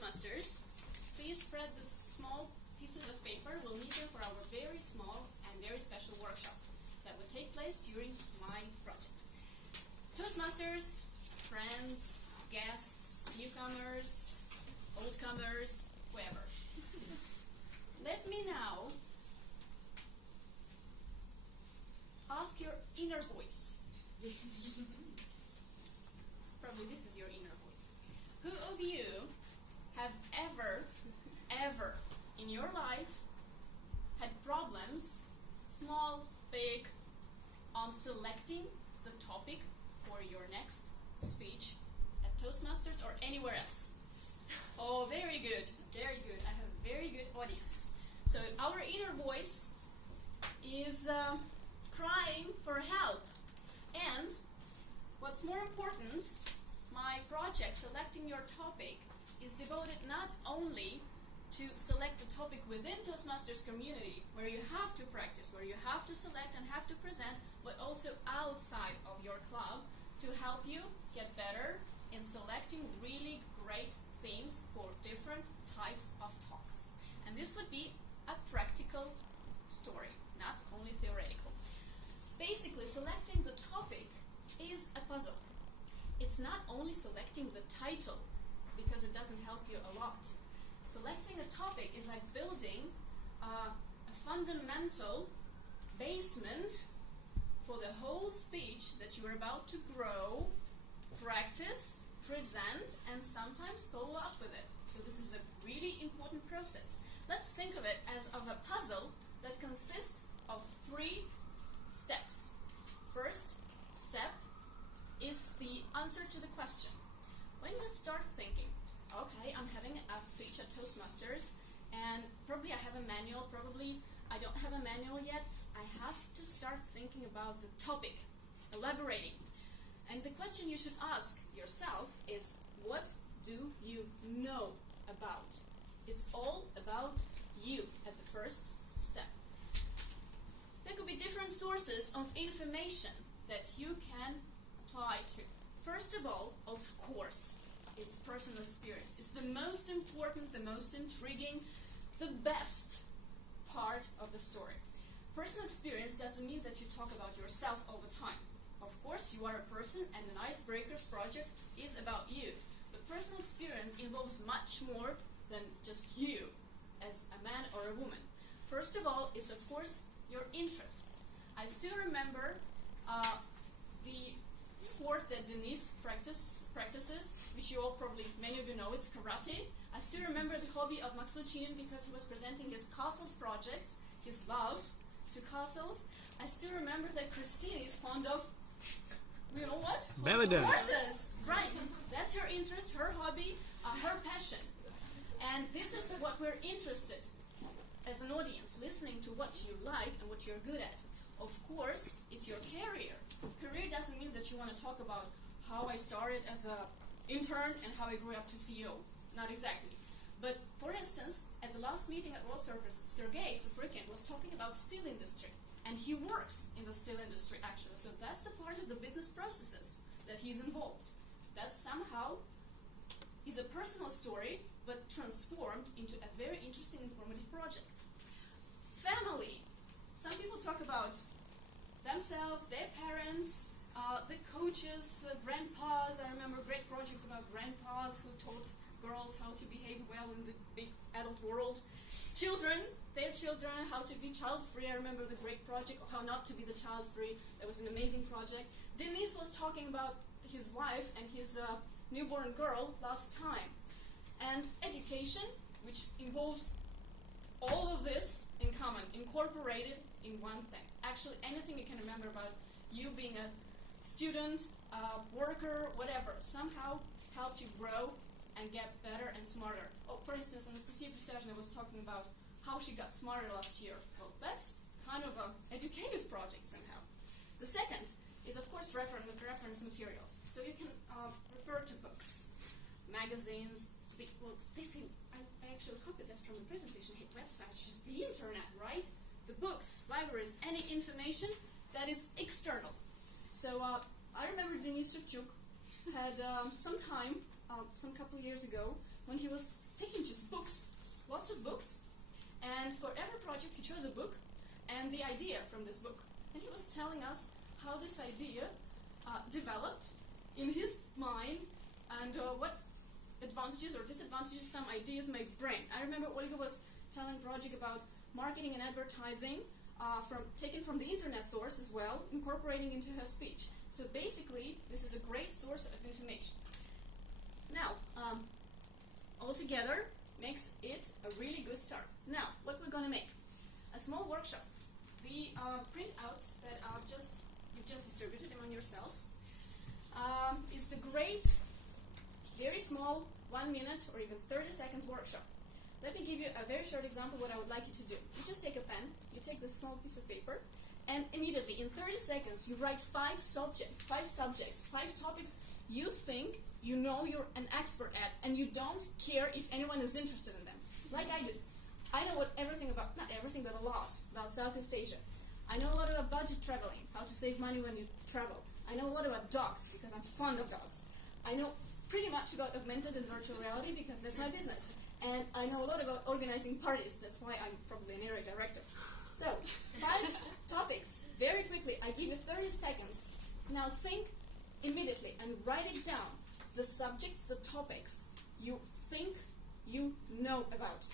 Toastmasters, please spread the small pieces of paper. We'll need them for our very small and very special workshop that will take place during my project. Toastmasters, friends, guests, newcomers, oldcomers, whoever. Let me now ask your inner voice. Probably this is your inner voice. Who of you have ever in your life had problems, small, big, on selecting the topic for your next speech at Toastmasters or anywhere else? Oh, very good, very good. I have a very good audience. So our inner voice is crying for help. And what's more important, my project, Selecting Your Topic, is devoted not only to select a topic within Toastmasters community, where you have to practice, where you have to select and have to present, but also outside of your club to help you get better in selecting really great themes for different types of talks. And this would be a practical story, not only theoretical. Basically, selecting the topic is a puzzle. It's not only selecting the title, because it doesn't help you a lot. Selecting a topic is like building a fundamental basement for the whole speech that you are about to grow, practice, present, and sometimes follow up with it. So this is a really important process. Let's think of it as of a puzzle that consists of 3 steps. First step is the answer to the question. When you start thinking, okay, I'm having a speech at Toastmasters, and probably I have a manual, probably I don't have a manual yet, I have to start thinking about the topic, elaborating. And the question you should ask yourself is, what do you know about? It's all about you at the first step. There could be different sources of information that you can apply to. First of all, of course, it's personal experience. It's the most important, the most intriguing, the best part of the story. Personal experience doesn't mean that you talk about yourself all the time. Of course, you are a person, and an Icebreakers project is about you. But personal experience involves much more than just you as a man or a woman. First of all, it's of course your interests. I still remember the sport that Denise practices, which you all probably, many of you know, it's karate. I still remember the hobby of Max Lucinin because he was presenting his castles project, his love to castles. I still remember that Christine is fond of, you know what? Belly dance. Horses. Right. That's her interest, her hobby, her passion. And this is what we're interested as an audience, listening to what you like and what you're good at. Of course, it's your career. Career doesn't mean that you want to talk about how I started as an intern and how I grew up to CEO. Not exactly. But for instance, at the last meeting at World Surface, Sergei Suprikin was talking about steel industry. And he works in the steel industry actually. So that's the part of the business processes that he's involved. That somehow is a personal story, but transformed into a very interesting, informative project. Family. Some people talk about themselves, their parents, the coaches, grandpas. I remember great projects about grandpas who taught girls how to behave well in the big adult world. Children, their children, how to be child-free. I remember the great project, How Not to Be the Child-Free. That was an amazing project. Denise was talking about his wife and his newborn girl last time. And education, which involves all of this in common, incorporated in one thing. Actually, anything you can remember about you being a student, worker, whatever, somehow helped you grow and get better and smarter. Oh, for instance, Anastasia Prisajna was talking about how she got smarter last year. Well, that's kind of an educative project somehow. The second is, of course, reference materials. So you can refer to books, magazines. Well, I actually copied this from the presentation. Hey, websites, just the internet, right? The books, libraries, any information that is external. So I remember Denis Shevchuk had some time, some couple of years ago, when he was taking just books, lots of books, and for every project he chose a book and the idea from this book. And he was telling us how this idea developed in his mind and what advantages or disadvantages some ideas may bring. I remember Olga was telling a project about marketing and advertising taken from the internet source as well, incorporating into her speech. So basically, this is a great source of information. Now, altogether makes it a really good start. Now, what we're going to make? A small workshop. The printouts that you've just distributed among yourselves is the great, very small 1 minute or even 30 seconds workshop. Let me give you a very short example of what I would like you to do. You just take a pen, you take this small piece of paper, and immediately, in 30 seconds, you write 5 subjects, 5 topics you think you know you're an expert at, and you don't care if anyone is interested in them. Like I did. I know everything about, not everything, but a lot about Southeast Asia. I know a lot about budget traveling, how to save money when you travel. I know a lot about dogs, because I'm fond of dogs. I know pretty much about augmented and virtual reality, because that's my business. And I know a lot about organizing parties. That's why I'm probably an area director. So, 5 topics, very quickly. I give you 30 seconds. Now think immediately and write it down. The subjects, the topics you think you know about.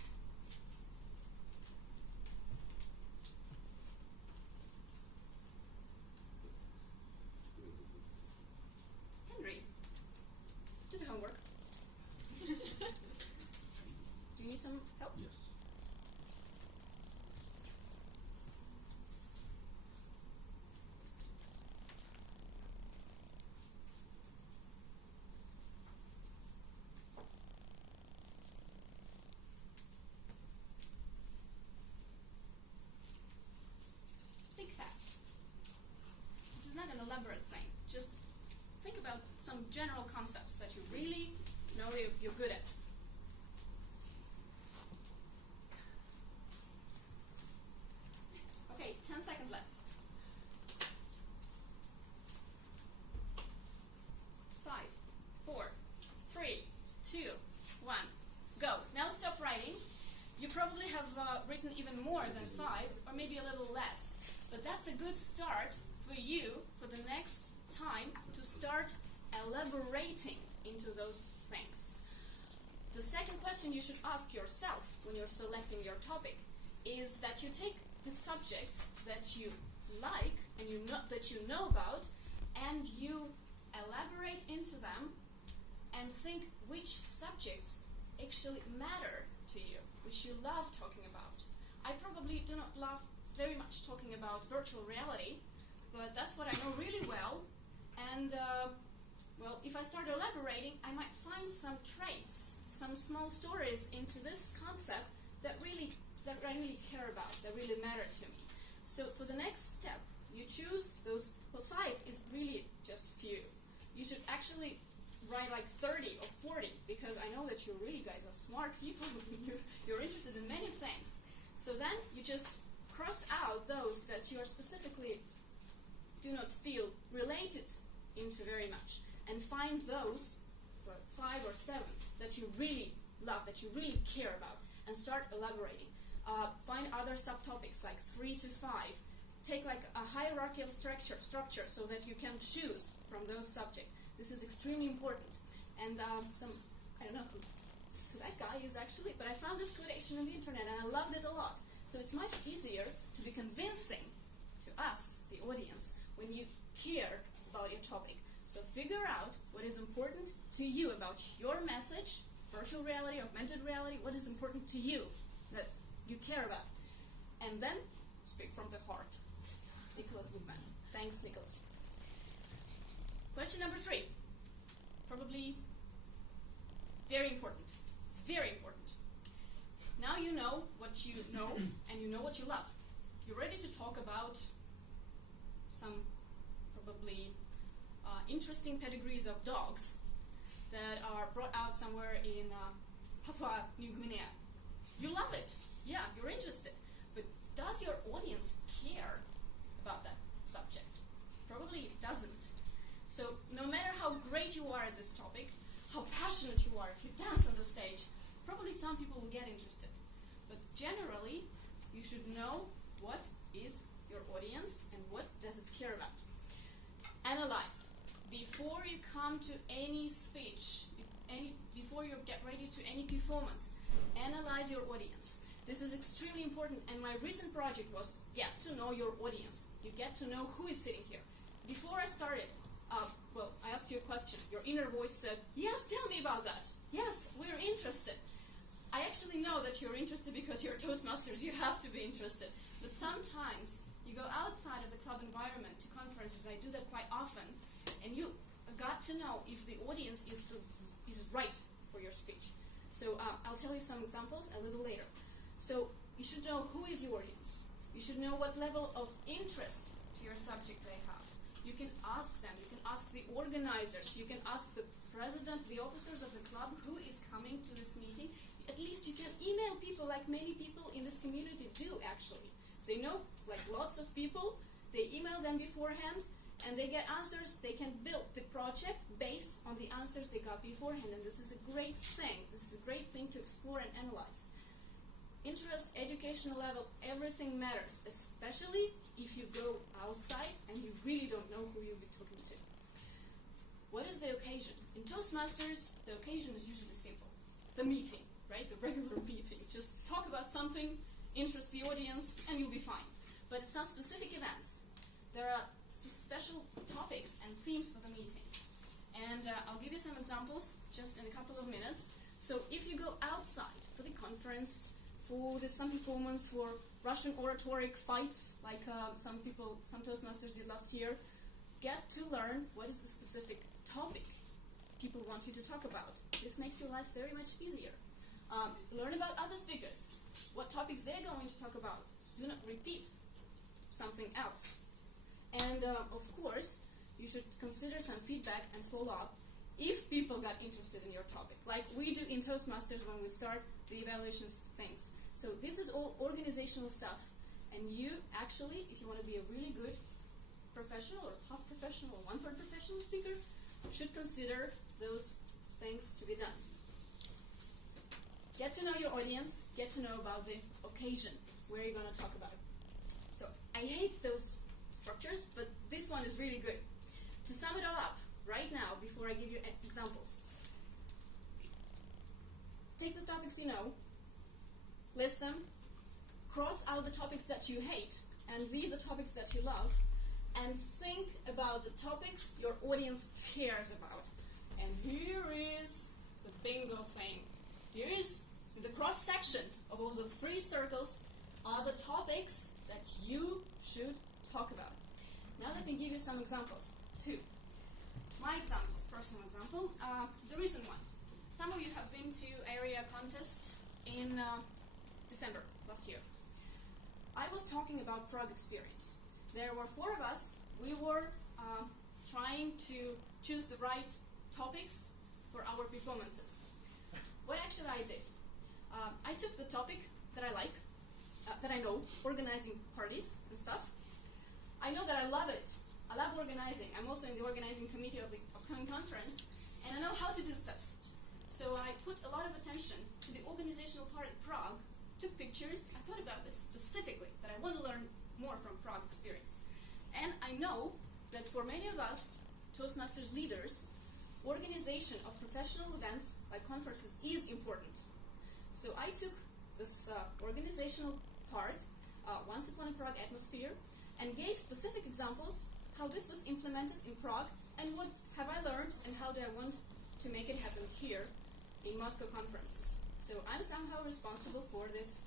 Henry, do the homework. Do you need some help? Yes. Think fast. This is not an elaborate thing. Just think about some general concepts that you really know you're good at. Okay, 10 seconds left. 5, 4, 3, 2, 1, go. Now stop writing. You probably have written even more than 5, or maybe a little less. But that's a good start for you for the next time to start elaborating into those things. The second question you should ask yourself when you're selecting your topic is that you take the subjects that you like and that you know about, and you elaborate into them and think which subjects actually matter to you, which you love talking about. I probably do not love very much talking about virtual reality, but that's what I know really well. And well, if I start elaborating, I might find some traits, some small stories into this concept that I really care about, that really matter to me. So for the next step, you choose those. Well, 5 is really just few. You should actually write like 30 or 40, because I know that you really guys are smart people. You're interested in many things. So then you just cross out those that you are specifically do not feel related into very much, and find those 5 or 7 that you really love, that you really care about, and start elaborating. Find other subtopics like 3 to 5. Take like a hierarchical structure so that you can choose from those subjects. This is extremely important. And I don't know who that guy is actually, but I found this quotation on the internet and I loved it a lot. So it's much easier to be convincing to us, the audience, when you care about your topic. So figure out what is important to you about your message, virtual reality, augmented reality, what is important to you that you care about. And then speak from the heart. Nicholas Woodman. Thanks, Nicholas. Question number 3. Probably very important. Very important. Now you know what you know and you know what you love. You're ready to talk about some probably interesting pedigrees of dogs that are brought out somewhere in Papua New Guinea. You love it. Yeah, you're interested. But does your audience care about that subject? Probably it doesn't. So no matter how great you are at this topic, how passionate you are, if you dance on the stage, Probably some people will get interested. But generally, you should know what is your audience and what does it care about. Analyze. Before you come to any speech, before you get ready to any performance, analyze your audience. This is extremely important, and my recent project was get to know your audience. You get to know who is sitting here. Before I started, I asked you a question. Your inner voice said, yes, tell me about that. Yes, we're interested. I actually know that you're interested because you're Toastmasters. You have to be interested. But sometimes you go outside of the club environment to conferences. I do that quite often. And you got to know if the audience is right for your speech. So I'll tell you some examples a little later. So you should know who is your audience. You should know what level of interest to your subject they have. You can ask them. You can ask the organizers. You can ask the president, the officers of the club, who is coming to this meeting. At least you can email people like many people in this community do, actually. They know, like lots of people. They email them beforehand, and they get answers. They can build the project based on the answers they got beforehand, and this is a great thing. This is a great thing to explore and analyze. Interest, educational level, everything matters, especially if you go outside and you really don't know who you'll be talking to. What is the occasion? In Toastmasters, the occasion is usually simple. The meeting, right? The regular meeting. Just talk about something, interest the audience, and you'll be fine. But at some specific events, there are special topics and themes for the meeting. And I'll give you some examples just in a couple of minutes. So if you go outside for the conference, for some performance, for Russian oratoric fights, like some Toastmasters did last year, get to learn what is the specific topic people want you to talk about. This makes your life very much easier. Learn about other speakers, what topics they're going to talk about. So do not repeat something else. And of course, you should consider some feedback and follow-up if people got interested in your topic, like we do in Toastmasters when we start the evaluations things. So this is all organizational stuff, and you actually, if you want to be a really good professional or half professional or one-third professional speaker, should consider those things to be done. Get to know your audience, get to know about the occasion, where you're going to talk about it. So I hate those structures, but this one is really good. To sum it all up, right now, before I give you examples, take the topics you know, list them, cross out the topics that you hate, and leave the topics that you love, and think about the topics your audience cares about. And here is the bingo thing. Here is the cross-section of all the 3 circles are the topics that you should talk about. Now let me give you some examples, too. My examples, personal example, the recent one. Some of you have been to area contest in December last year. I was talking about Prague experience. There were 4 of us. We were trying to choose the right topics for our performances. What actually I did, I took the topic that I like, that I know, organizing parties and stuff. I know that I love it. I love organizing. I'm also in the organizing committee of the upcoming conference, and I know how to do stuff. So I put a lot of attention to the organizational part in Prague, took pictures. I thought about this specifically, that I want to learn more from Prague experience. And I know that for many of us, Toastmasters leaders, organization of professional events like conferences is important. So I took this organizational part, Once Upon a Prague atmosphere, and gave specific examples how this was implemented in Prague, and what have I learned, and how do I want to make it happen here in Moscow conferences. So I'm somehow responsible for this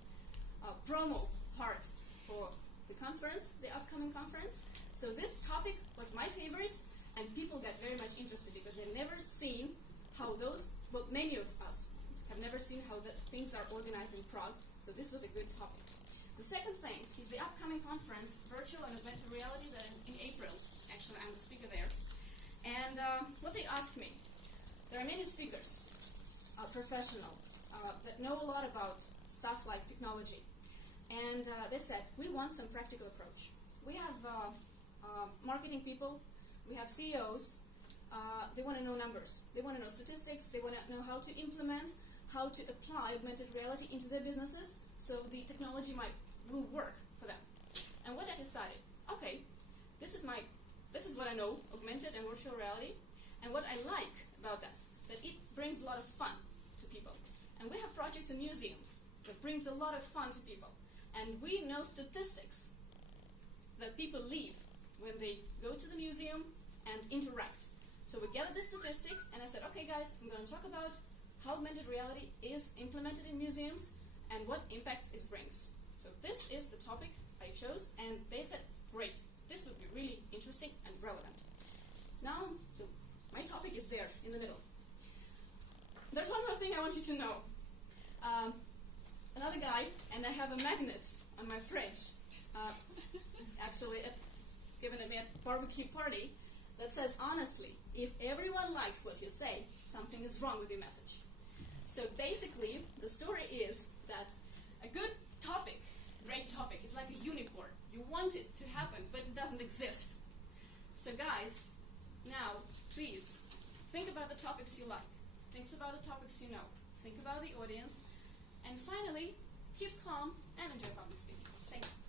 promo part for the conference, the upcoming conference. So this topic was my favorite, and people got very much interested because they've never seen how many of us have never seen how the things are organized in Prague. So this was a good topic. The second thing is the upcoming conference, Virtual and Augmented Reality, that is in April. Actually, I'm the speaker there. And what they asked me, there are many speakers, professional, that know a lot about stuff like technology. And they said, we want some practical approach. We have marketing people, we have CEOs, they want to know numbers, they want to know statistics, they want to know how to implement, how to apply augmented reality into their businesses so the technology will work for them. And what I decided, okay, this is what I know, augmented and virtual reality, and what I like about that it brings a lot of fun to people. And we have projects in museums that brings a lot of fun to people. And we know statistics that people leave when they go to the museum and interact. So we gathered the statistics, and I said, okay guys, I'm going to talk about how augmented reality is implemented in museums and what impacts it brings. So this is the topic I chose, and they said, great, this would be really interesting and relevant. Now, so my topic is there in the middle. There's one more thing I want you to know. Another guy, and I have a magnet on my fridge, actually given at me at a barbecue party, that says, honestly, if everyone likes what you say, something is wrong with your message. So basically, the story is that a good topic, great topic, is like a unicorn. You want it to happen, but it doesn't exist. So guys, now, please, think about the topics you like. Think about the topics you know. Think about the audience. And finally, keep calm and enjoy public speaking. Thank you.